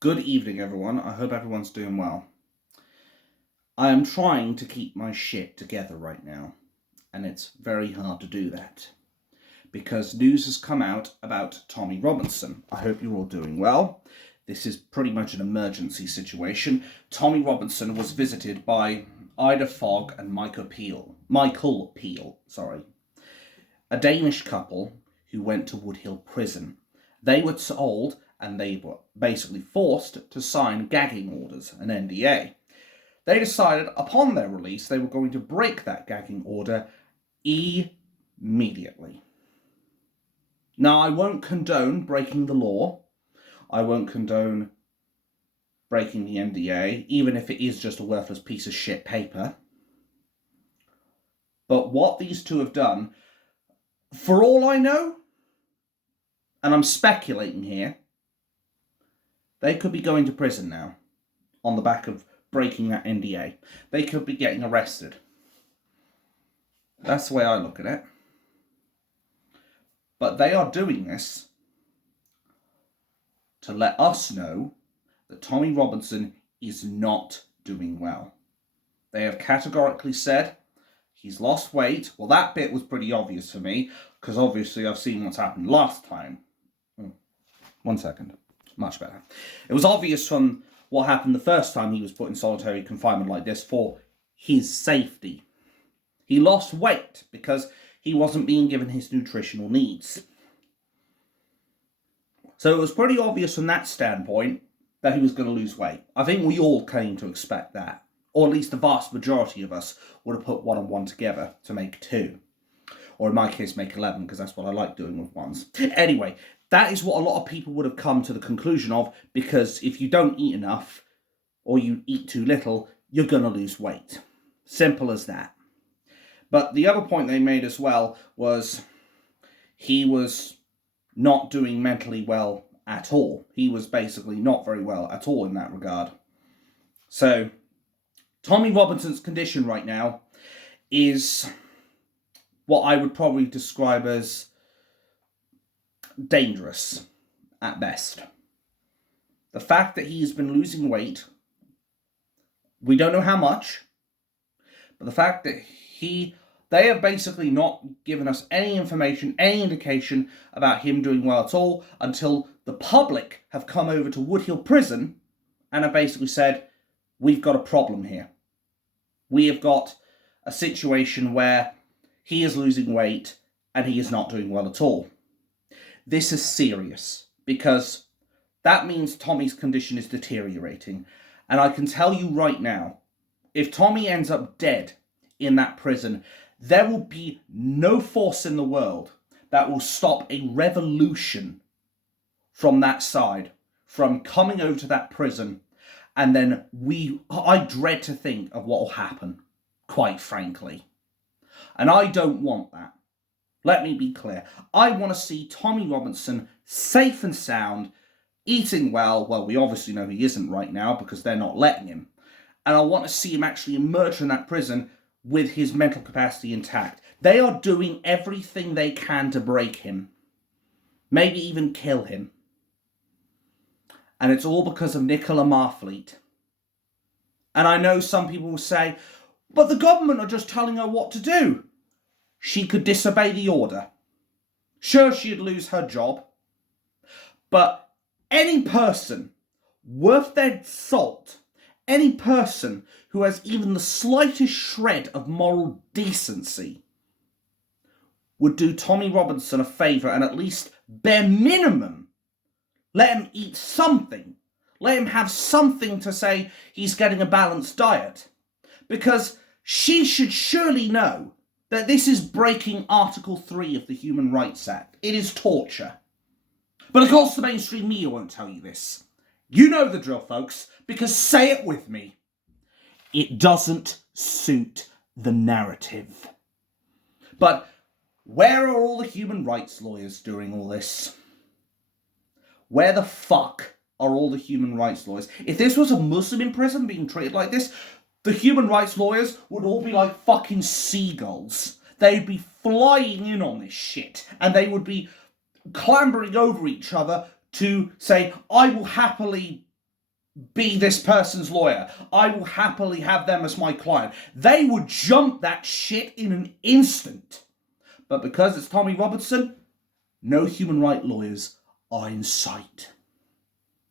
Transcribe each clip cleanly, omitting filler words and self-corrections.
Good evening, everyone. I hope everyone's doing well. I am trying to keep my shit together right now, and it's very hard to do that because news has come out about Tommy Robinson. I hope you're all doing well. This is pretty much an emergency situation. Tommy Robinson was visited by Ida Fogg and Michael Pihl, a Danish couple who went to WOODHILL prison. They were told, and they were basically forced to sign gagging orders, an NDA. They decided upon their release they were going to break that gagging order immediately. Now, I won't condone breaking the law. I won't condone breaking the NDA, even if it is just a worthless piece of shit paper. But what these two have done, for all I know, and I'm speculating here, they could be going to prison now on the back of breaking that NDA. They could be getting arrested. That's the way I look at it. But they are doing this to let us know that Tommy Robinson is not doing well. They have categorically said he's lost weight. Well, that bit was pretty obvious for me, because obviously I've seen what's happened last time. 1 second. Much better. It was obvious from what happened the first time he was put in solitary confinement like this for his safety. He lost weight because he wasn't being given his nutritional needs. So it was pretty obvious from that standpoint that he was going to lose weight. I think we all came to expect that. Or at least the vast majority of us would have put 1 and 1 together to make 2. Or in my case, make 11, because that's what I like doing with ones. Anyway, that is what a lot of people would have come to the conclusion of, because if you don't eat enough, or you eat too little, you're going to lose weight. Simple as that. But the other point they made as well was he was not doing mentally well at all. He was basically not very well at all in that regard. So, Tommy Robinson's condition right now is what I would probably describe as dangerous at best. The fact that he's been losing weight, we don't know how much, but the fact that they have basically not given us any information, any indication about him doing well at all until the public have come over to WOODHILL prison and have basically said, we've got a problem here. We have got a situation where he is losing weight and he is not doing well at all. This is serious because that means Tommy's condition is deteriorating. And I can tell you right now, if Tommy ends up dead in that prison, there will be no force in the world that will stop a revolution from that side, from coming over to that prison. And then I dread to think of what will happen, quite frankly. And I don't want that. Let me be clear. I want to see Tommy Robinson safe and sound, eating well. Well, we obviously know he isn't right now because they're not letting him. And I want to see him actually emerge from that prison with his mental capacity intact. They are doing everything they can to break him. Maybe even kill him. And it's all because of Nicola Marfleet. And I know some people will say, but the government are just telling her what to do. She could disobey the order. Sure, she'd lose her job. But any person worth their salt, any person who has even the slightest shred of moral decency, would do Tommy Robinson a favour and at least, bare minimum, let him eat something. Let him have something to say he's getting a balanced diet. Because she should surely know that this is breaking Article 3 of the Human Rights Act. It is torture. But of course the mainstream media won't tell you this. You know the drill, folks, because say it with me. It doesn't suit the narrative. But where are all the human rights lawyers during all this? Where the fuck are all the human rights lawyers? If this was a Muslim in prison being treated like this, the human rights lawyers would all be like fucking seagulls. They'd be flying in on this shit, and they would be clambering over each other to say, I will happily be this person's lawyer. I will happily have them as my client. They would jump that shit in an instant. But because it's Tommy Robinson, no human rights lawyers are in sight.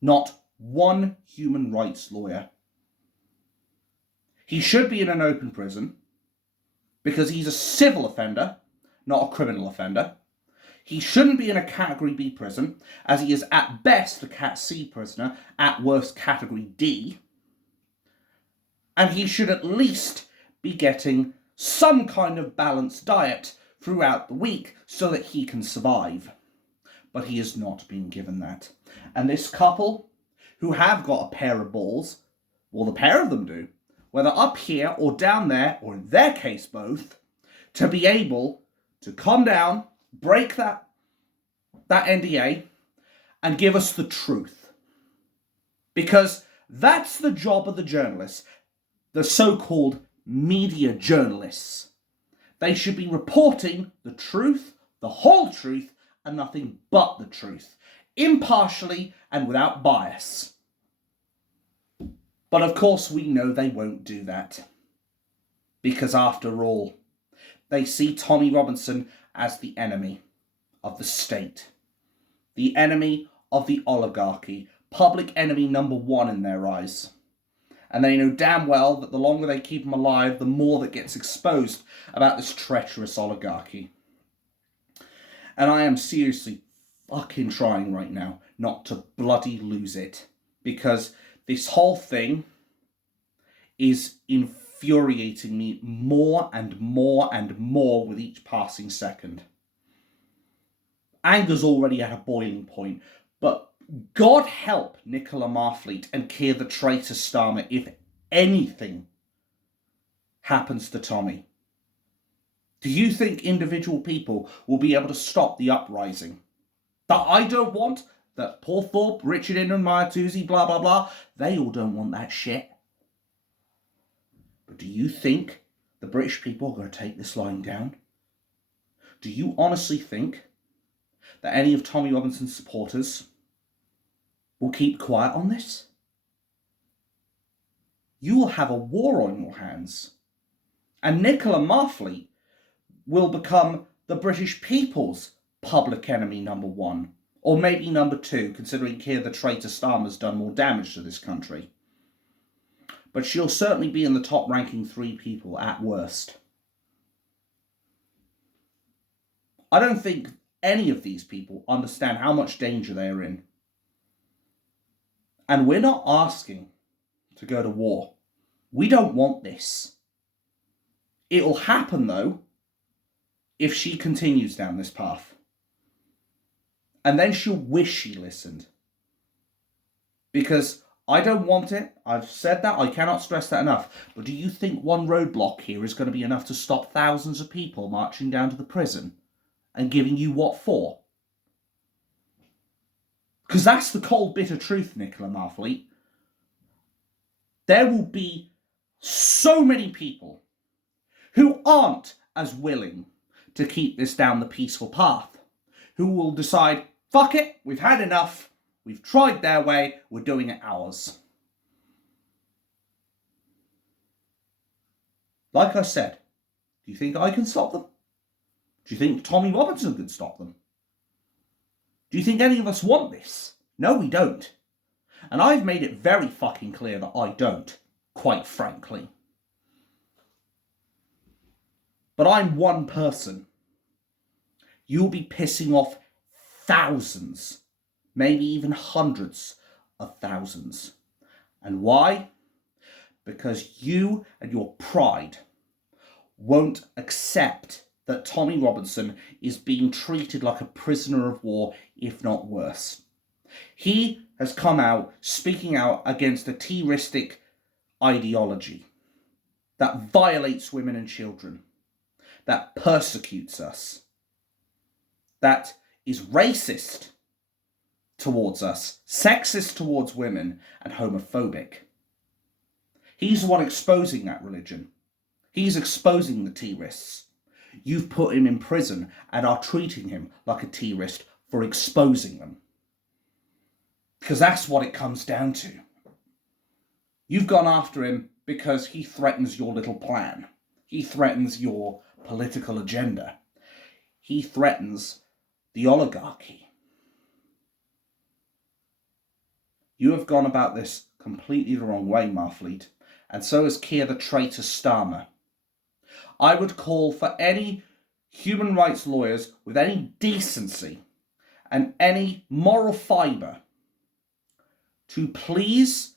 Not one human rights lawyer. He should be in an open prison because he's a civil offender, not a criminal offender. He shouldn't be in a Category B prison, as he is at best a Cat C prisoner, at worst Category D. And he should at least be getting some kind of balanced diet throughout the week so that he can survive. But he is not being given that. And this couple, who have got a pair of balls, well, the pair of them do, whether up here or down there, or in their case both, to be able to calm down, break that NDA, and give us the truth. Because that's the job of the journalists, the so-called media journalists. They should be reporting the truth, the whole truth, and nothing but the truth, impartially and without bias. But of course we know they won't do that. Because after all, they see Tommy Robinson as the enemy of the state. The enemy of the oligarchy. Public enemy number one in their eyes. And they know damn well that the longer they keep him alive, the more that gets exposed about this treacherous oligarchy. And I am seriously fucking trying right now not to bloody lose it. Because this whole thing is infuriating me more and more and more with each passing second. Anger's already at a boiling point, but God help Nicola Marfleet and Keir the traitor Starmer if anything happens to Tommy. Do you think individual people will be able to stop the uprising? That I don't want, that Paul Thorpe, Richard Inman, Maatuzzi, blah, blah, blah, they all don't want that shit. But do you think the British people are going to take this lying down? Do you honestly think that any of Tommy Robinson's supporters will keep quiet on this? You will have a war on your hands. And Nicola Marfleet will become the British people's public enemy number one. Or maybe number two, considering Keir the traitor Starmer's done more damage to this country. But she'll certainly be in the top ranking 3 people at worst. I don't think any of these people understand how much danger they are in. And we're not asking to go to war. We don't want this. It'll happen, though, if she continues down this path. And then she'll wish she listened. Because I don't want it. I've said that. I cannot stress that enough. But do you think one roadblock here is going to be enough to stop thousands of people marching down to the prison and giving you what for? Because that's the cold, bitter truth, Nicola Marfleet. There will be so many people who aren't as willing to keep this down the peaceful path, who will decide, fuck it, we've had enough, we've tried their way, we're doing it ours. Like I said, do you think I can stop them? Do you think Tommy Robinson can stop them? Do you think any of us want this? No, we don't. And I've made it very fucking clear that I don't, quite frankly. But I'm one person. You'll be pissing off thousands, maybe even hundreds of thousands. And why? Because you and your pride won't accept that Tommy Robinson is being treated like a prisoner of war, if not worse. He has come out speaking out against a terroristic ideology that violates women and children, that persecutes us, that is racist towards us, sexist towards women, and homophobic. He's the one exposing that religion. He's exposing the terrorists. You've put him in prison and are treating him like a terrorist for exposing them. Because that's what it comes down to. You've gone after him because he threatens your little plan. He threatens your political agenda. He threatens the oligarchy. You have gone about this completely the wrong way, Marfleet, and so has Keir the traitor Starmer. I would call for any human rights lawyers with any decency and any moral fibre to please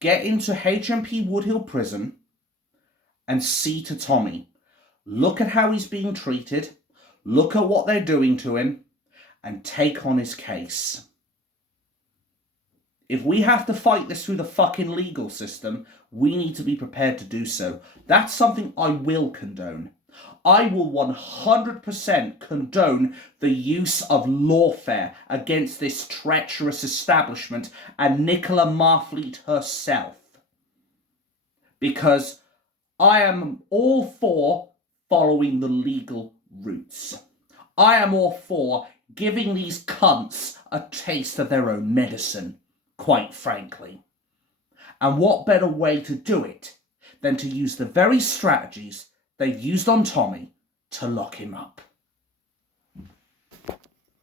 get into HMP WOODHILL prison and see to Tommy. Look at how he's being treated, look at what they're doing to him, and take on his case. If we have to fight this through the fucking legal system, we need to be prepared to do so. That's something I will condone. I will 100% condone the use of lawfare against this treacherous establishment and Nicola Marfleet herself. Because I am all for following the legal routes. I am all for giving these cunts a taste of their own medicine, quite frankly. And what better way to do it than to use the very strategies they've used on Tommy to lock him up?